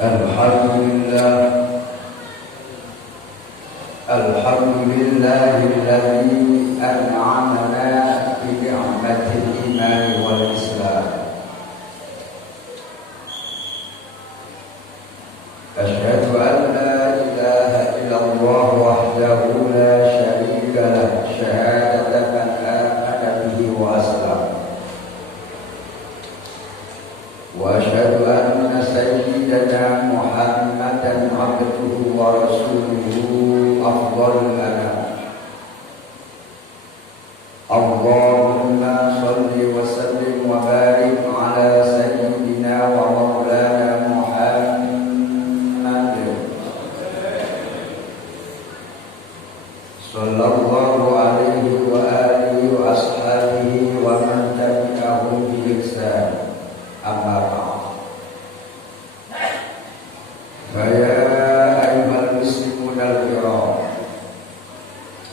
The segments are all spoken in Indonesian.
Alhamdulillahilladzi an'amana bi ni'matil iman wal islam. Asyhadu an la ilaha illallah wahdahu la syarika lah, syahadatan man amana bihi wa aslam. Wa asyhadu anna sayyidana Muhammadan abduhu wa rasuluhu afdhalul anam. Allahumma shalli wa sallim wa barik ala sayyidina wa maulana Muhammad sallallahu alaihi wa alihi wa ashabihi wa man tabi'ahum bi ihsan. Amma ba'd. Ya ayyuhal muslimun al-kiram,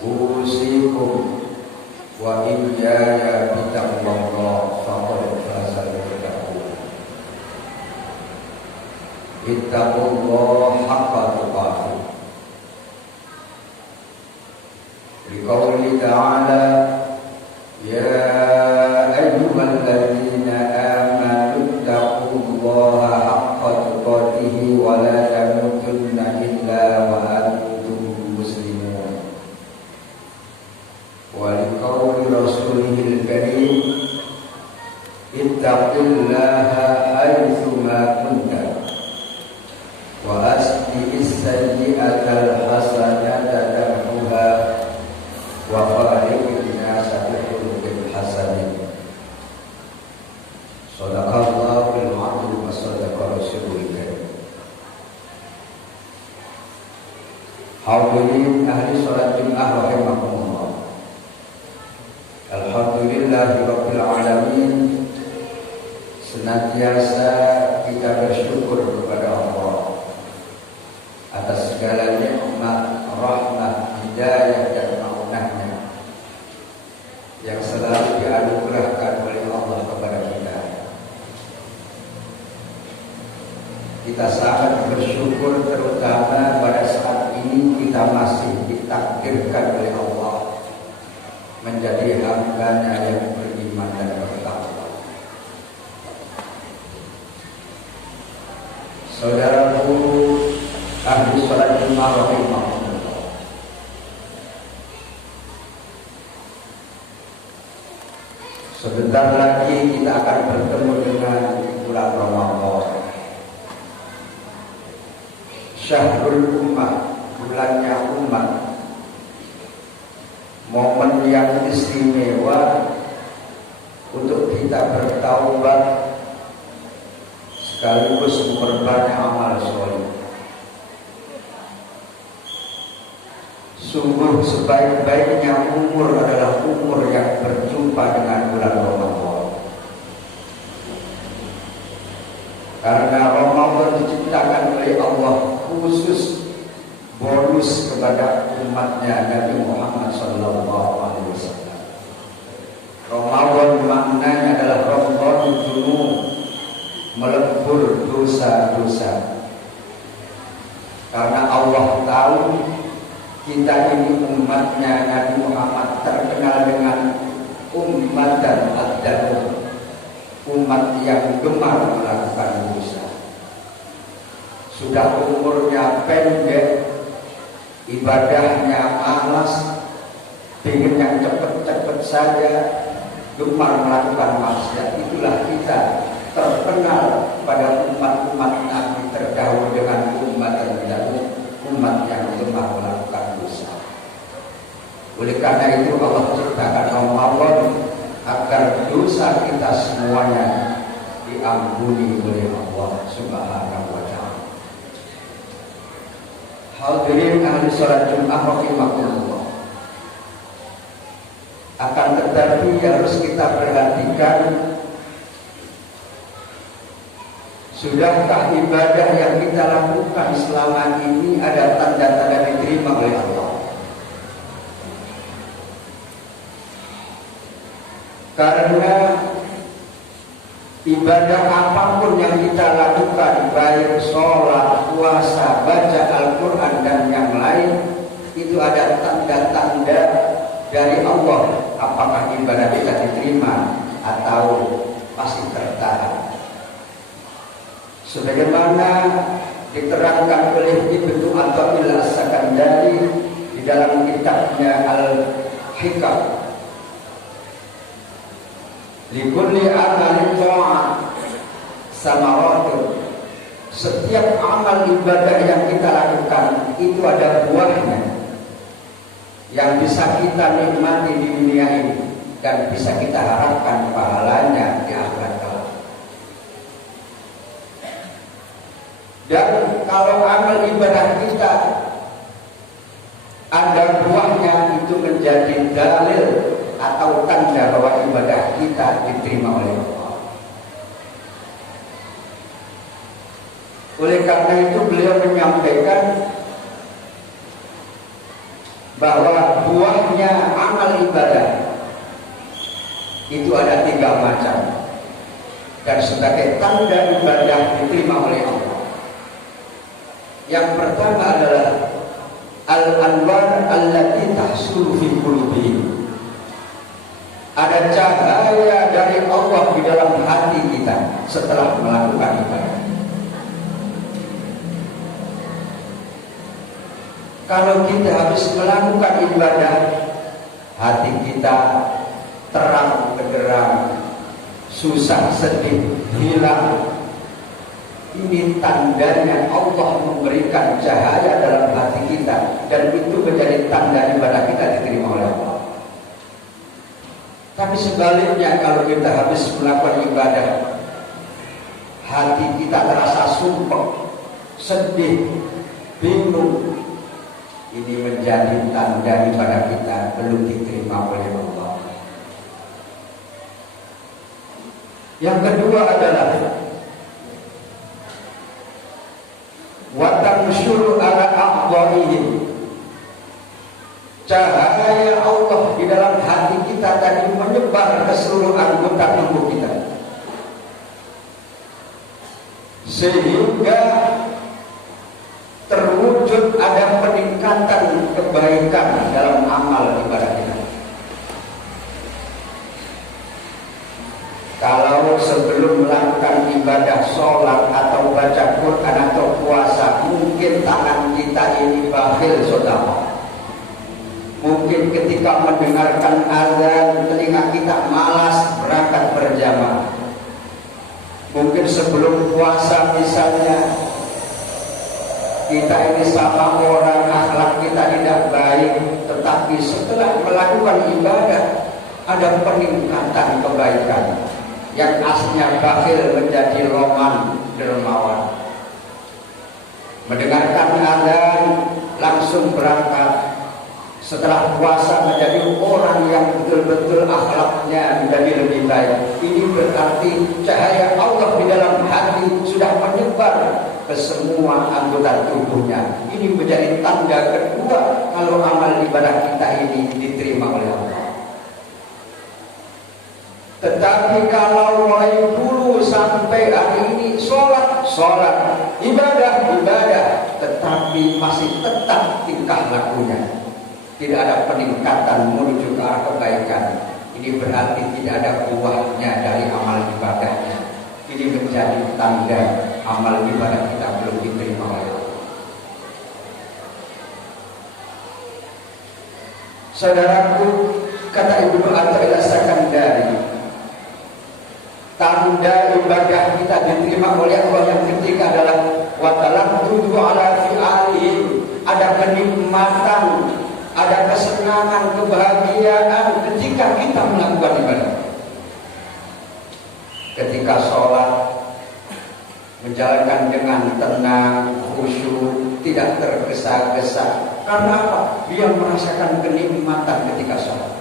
usikum wa iyaya bitaqwallah faqad faza al-muttaqun. Ittaqullaha haqqa tuqatih. Liqauli ta'ala ya ayyuhalladzina amanu ittaqullaha haqqa tuqatih wa la tamutunna illa wa antum muslimun. Wa liqauli rasulihil karim ittaqillaha haitsu ma kunta wa asbi'is sayyi'atal hasanata tamhuha wa khaliqin nasa bi khuluqin hasanin. Shadaqallahul azim wa shadaqa rasulul karim. Hadirin ahli salat Jumat rahimakumullah. Alhamdulillahirabbil alamin. Senantiasa kita bersyukur kepada Allah atas segala nikmat, rahmat, hidayah dan maunahnya yang selalu dianugerahkan oleh Allah kepada kita. Kita sangat bersyukur terutama pada saat ini kita masih ditakdirkan oleh Allah menjadi hamba-Nya yang beriman dan bertakwa. Saudaraku ahli salat Jumat rahimahullah, sebentar lagi kita akan bertemu dengan bulan Ramadan, Syahrul Ummah, bulannya umat, momen yang istimewa untuk kita bertaubat sekaligus memperbanyak amal soleh. Sungguh sebaik-baiknya umur adalah umur yang berjumpa dengan bulan Ramadan. Karena Ramadan diciptakan oleh Allah khusus bonus kepada umatnya Nabi Muhammad SAW. Ramadan maknanya adalah Ramadan junub, melebur dosa-dosa. Karena Allah tahu kita ini umatnya Nabi Muhammad terkenal dengan umat dan ad-dalum, umat yang gemar melakukan dosa. Sudah umurnya pendek, ibadahnya malas, ingin yang cepat-cepat saja, gemar melakukan maksiat. Itulah kita terkenal pada umat-umat Nabi terdahulu dengan umat ad-dalum, umat yang gemar melakukan dosa. Oleh karena itu Allah ciptakan Ramadan agar dosa kita semuanya diampuni oleh Allah Subhanahu wa ta'ala. Hadirin ahli salat Jumat rahimakumullah. Akan tetapi harus kita perhatikan, sudahkah ibadah yang kita lakukan selama ini ada tanda-tanda diterima oleh Allah? Karena ibadah apapun yang kita lakukan, baik sholat, itu ada tanda-tanda dari Allah, apakah ibadah kita diterima atau masih tertahan. Sebagaimana diterangkan oleh Ibnu Athaillah As-Sakandari di dalam kitabnya Al-Hikam, likulli amalin ta'at samaratun. Setiap amal ibadah yang kita lakukan itu ada buahnya yang bisa kita nikmati di dunia ini dan bisa kita harapkan pahalanya di akhirat kelak. Dan kalau amal ibadah kita ada buahnya, itu menjadi dalil atau tanda bahwa ibadah kita diterima oleh Allah. Oleh karena itu beliau menyampaikan bahwa buahnya amal ibadah itu ada 3 macam, dan sebagai tanda ibadah diterima oleh Allah. Yang pertama adalah al-anwar allati tahsulu fi qulubihim. Ada cahaya dari Allah di dalam hati kita setelah melakukan ibadah. Kalau kita habis melakukan ibadah, hati kita terang benderang, susah sedih hilang. Ini tandanya Allah memberikan cahaya dalam hati kita, dan itu menjadi tanda ibadah kita diterima oleh Allah. Tapi sebaliknya, kalau kita habis melakukan ibadah, hati kita terasa sumpah, sedih, bingung, ini menjadi tanda ibadah kita belum diterima oleh Allah. Yang kedua adalah wa tamsyuru ala aqdharihim. Cahaya Allah di dalam hati kita tadi menyebar ke seluruh anggota tubuh kita, sehingga terwujud ada peningkatan kebaikan dalam amal ibadah kita. Kalau sebelum melakukan ibadah sholat atau baca Quran atau puasa, mungkin tangan kita ini bakhil, saudara. Mungkin ketika mendengarkan azan, telinga kita malas berangkat berjamaah. Mungkin sebelum puasa misalnya, kita ini sama orang, akhlak kita tidak baik, tetapi setelah melakukan ibadah ada peningkatan kebaikan. Yang aslinya bakhil menjadi roman dermawan. Mendengarkan azan langsung berangkat. Setelah puasa menjadi orang yang betul-betul akhlaknya menjadi lebih baik. Ini berarti cahaya Allah di dalam hati sudah menyebar ke semua anggota tubuhnya. Ini menjadi tanda kedua kalau amal ibadah kita ini diterima oleh Allah. Tetapi kalau mulai dulu sampai hari ini sholat, ibadah, tetapi masih tetap tingkah lakunya, tidak ada peningkatan menuju ke arah kebaikan, ini berarti tidak ada buahnya dari amal ibadahnya. Ini menjadi tanda amal ibadah kita belum diterima oleh Allah. Saudaraku, kata Ibnu Athaillah As-Sakandari, tanda ibadah kita diterima oleh Allah yang ketiga adalah wa talattudu ala fi'alihim. Ada kenikmatan, ada kesenangan, kebahagiaan ketika kita melakukan ibadah. Ketika sholat, menjalankan dengan tenang, khusyuk, tidak tergesa-gesa. Karena apa? Dia merasakan kenikmatan ketika sholat.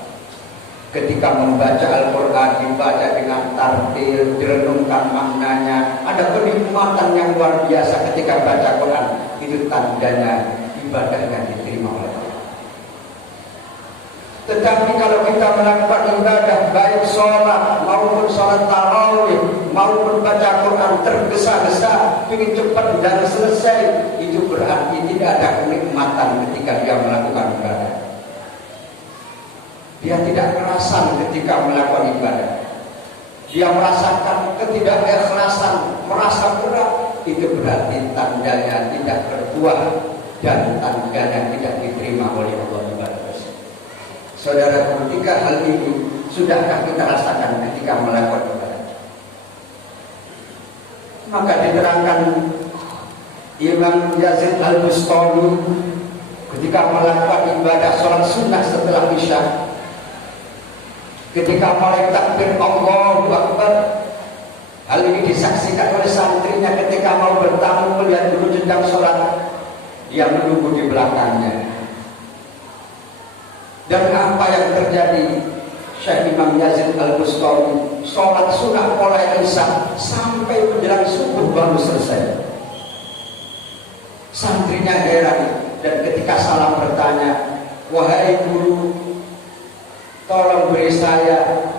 Ketika membaca Al-Quran, dibaca dengan tartil, direnungkan maknanya, ada kenikmatan yang luar biasa ketika baca Quran. Itu tandanya ibadahnya diterima oleh Allah. Tetapi kalau kita melakukan ibadah, baik sholat maupun sholat tarawih mau membaca Quran tergesa-gesa, ingin cepat dan selesai, itu berarti tidak ada kenikmatan ketika dia melakukan ibadah. Dia tidak kerasan ketika melakukan ibadah. Dia merasakan ketidakikhlasan, merasa berat, itu berarti tandanya tidak berbuah dan tandanya tidak diterima oleh Allah ibadah. Saudara, ketika hal ini sudahkah kita rasakan ketika melakukan ibadah? Maka diterangkan Imam Yazid Al-Bustami ketika melakukan ibadah sholat sunnah setelah isya, ketika mulai takbir Allahu Akbar, hal ini disaksikan oleh santrinya ketika mau bertamu melihat guru sedang sholat, dia menunggu di belakangnya. Dan apa yang terjadi? Syekh Imam Yazid Al-Bustami sholat sunnah mulai isya sampai menjelang subuh baru selesai. Santrinya heran dan ketika salam bertanya, "Wahai guru, tolong beri saya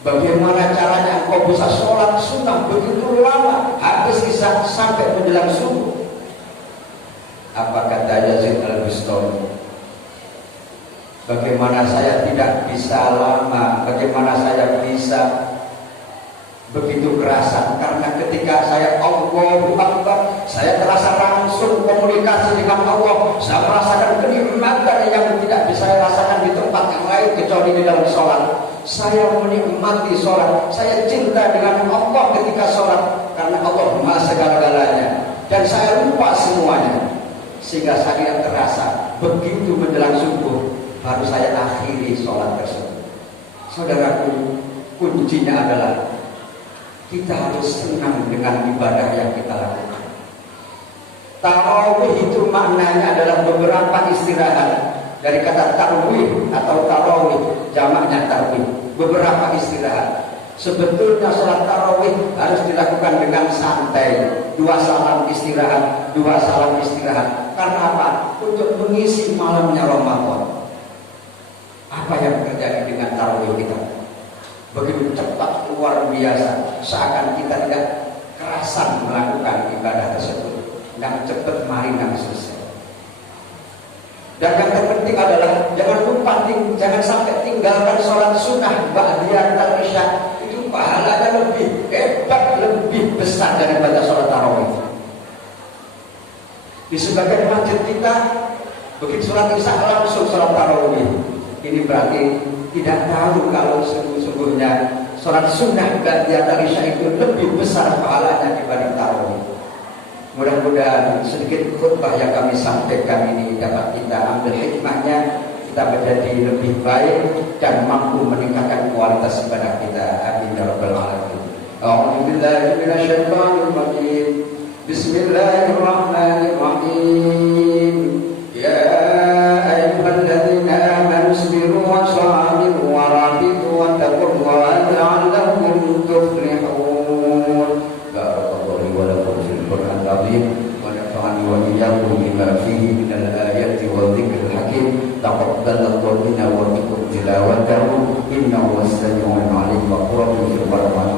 bagaimana caranya engkau bisa sholat sunnah begitu lama habis isya sampai menjelang subuh?" Apa kata Yazid Al-Bustami? Bagaimana saya tidak bisa lama, bagaimana saya bisa begitu kerasan? Karena ketika saya Allahu Akbar, saya terasa langsung komunikasi dengan Allah. Saya merasakan kenikmatan yang tidak bisa saya rasakan di tempat yang lain kecuali di dalam sholat. Saya menikmati sholat, saya cinta dengan Allah ketika sholat, karena Allah Maha segala-galanya, dan saya lupa semuanya, sehingga saya terasa begitu menjelang subuh baru saya akhiri sholat tersebut. Saudaraku, kuncinya adalah kita harus senang dengan ibadah yang kita lakukan. Tarawih itu maknanya adalah beberapa istirahat. Dari kata tarwih atau tarawih, jamaknya tarwih, beberapa istirahat. Sebetulnya sholat tarawih harus dilakukan dengan santai, 2 salam istirahat, 2 salam istirahat. Karena apa? Untuk mengisi malamnya Ramadan. Apa yang terjadi dengan tarawih kita? Begitu cepat, luar biasa, seakan kita tidak kerasan melakukan ibadah tersebut. Yang cepat mari yang selesai. Dan yang terpenting adalah jangan lupa, jangan sampai tinggalkan sholat sunnah ba'diyat al-isya. Itu pahalanya lebih hebat, lebih besar daripada sholat tarawih. Di sebagian masjid kita begitu sholat isya langsung sholat tarawih. Ini berarti tidak tahu kalau sungguh-sungguhnya sholat sunnah ba'diyat al-isya itu lebih besar pahalanya dibanding tarawih. Mudah-mudahan sedikit khutbah yang kami sampaikan ini dapat kita ambil hikmahnya, kita menjadi lebih baik dan mampu meningkatkan kualitas ibadah kita. Amin ya rabbal alamin. A'udzu billahi minasyaitonir rajim. Bismillahirrahmanirrahim. Ya ayyuhalladzina amanu isbiru wa sabiru wa rabitu wa taqullaha la'allakum tuflihun. Barakallahu li wa lakum fil Qur'an al-azim wa nafa'ani wa iyyakum bima fihi minal ayati wa dzikril hakim. Taqabbalallahu minna wa minkum tilawatahu innahu was-sami'ul 'alim. Wa qul fil Qur'an